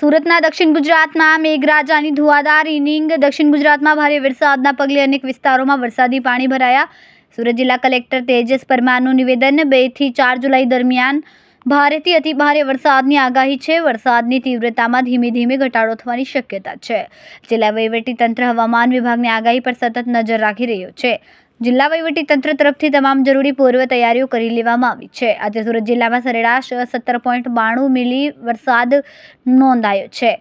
સુરતના દક્ષિણ ગુજરાતમાં મેઘરાજાની ધુવાધાર ઇનિંગ. દક્ષિણ ગુજરાતમાં ભારે વરસાદના પગલે અનેક વિસ્તારોમાં વરસાદી પાણી ભરાયા. સુરત જિલ્લા કલેક્ટર તેજસ પરમારનું નિવેદન. 2 થી 4 જુલાઈ દરમિયાન ભારેથી અતિભારે વરસાદની આગાહી છે. વરસાદની તીવ્રતામાં ધીમે ધીમે ઘટાડો થવાની શક્યતા છે. જિલ્લા વહીવટીતંત્ર હવામાન વિભાગની આગાહી પર સતત નજર રાખી રહ્યું છે. જિલ્લા વહીવટીતંત્ર તરફથી તમામ જરૂરી પૂર્વ તૈયારીઓ કરી લેવામાં આવી છે. આજે સુરત જિલ્લામાં સરેરાશ 17.92 મિલી વરસાદ નોંધાયો છે.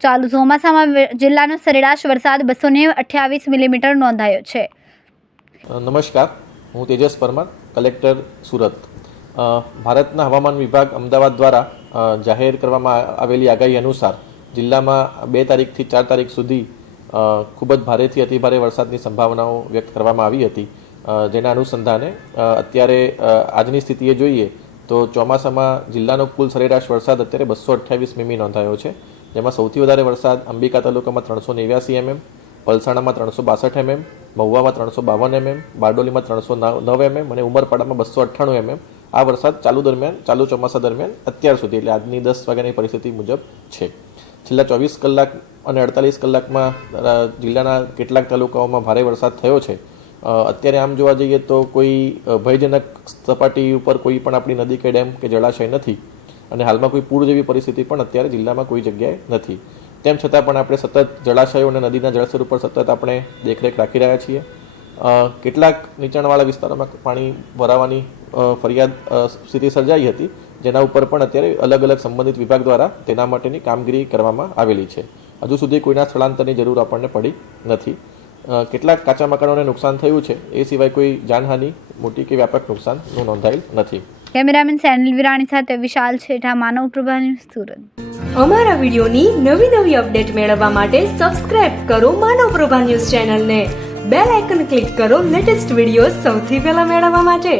ચાલુ ચોમાસામાં જિલ્લાનો સરેરાશ વરસાદ 228 મિલીમીટર નોંધાયો છે. નમસ્કાર, હું તેજસ પરમાર, કલેક્ટર સુરત. ભારતના હવામાન વિભાગ અમદાવાદ દ્વારા જાહેર કરવામાં આવેલી આગાહી અનુસાર જિલ્લામાં 2 તારીખથી 4 તારીખ સુધી ખૂબ જ ભારેથી અતિભારે વરસાદની સંભાવનાઓ વ્યક્ત કરવામાં આવી હતી. જેના અનુસંધાને અત્યારે આજની સ્થિતિએ જોઈએ તો ચોમાસામાં જિલ્લાનો કુલ સરેરાશ વરસાદ અત્યારે 228 મીમી નોંધાયો છે. જેમાં સૌથી વધારે વરસાદ અંબિકા તાલુકામાં 389 mm, પલસાણામાં 362 mm, મહુવામાં 352 mm, બારડોલીમાં 309 mm અને ઉમરપાડામાં 298 mm આ વરસાદ ચાલુ ચોમાસા દરમિયાન અત્યાર સુધી એટલે આજની 10 વાગ્યાની પરિસ્થિતિ મુજબ છે. છેલ્લા 24 કલાક અને 48 કલાકમાં જિલ્લાના કેટલાક તાલુકાઓમાં ભારે વરસાદ થયો છે. અત્યારે આમ જોવા જઈએ તો કોઈ ભયજનક સપાટી ઉપર કોઈ પણ આપણી નદી કે ડેમ કે જળાશય નથી અને હાલમાં કોઈ પૂર જેવી પરિસ્થિતિ પણ અત્યારે જિલ્લામાં કોઈ જગ્યાએ નથી. તેમ છતાં પણ આપણે સતત જળાશયો અને નદીના જળસ્તર ઉપર સતત આપણે દેખરેખ રાખી રહ્યા છીએ. કેટલાક નીચાણવાળા વિસ્તારોમાં પાણી ભરાવાની ફરિયાદ સ્થિતિ સર્જાઈ હતી, જેના ઉપર પણ અત્યારે અલગ અલગ સંબંધિત વિભાગ દ્વારા તેના માટેની કામગીરી કરવામાં આવેલી છે. હજુ સુધી કોઈના સ્થળાંતરની જરૂર આપણને પડી નથી. કેટલાક કાચા મકાનોને નુકસાન થયું છે, એ સિવાય કોઈ જાનહાનિ મોટી કે વ્યાપક નુકસાન નોંધાયેલ નથી. કેમેરામેન સેનિલ વિરાણી સાથે વિશાલ છેઠા, માનવ પ્રભા ન્યૂઝ, સુરત. અમારા વિડીયોની નવી અપડેટ મેળવવા માટે સબસ્ક્રાઇબ કરો માનવ પ્રભા ન્યૂઝ ચેનલને. બેલ આઇકન ક્લિક કરો લેટેસ્ટ વિડીયો સૌથી પહેલા મેળવવા માટે.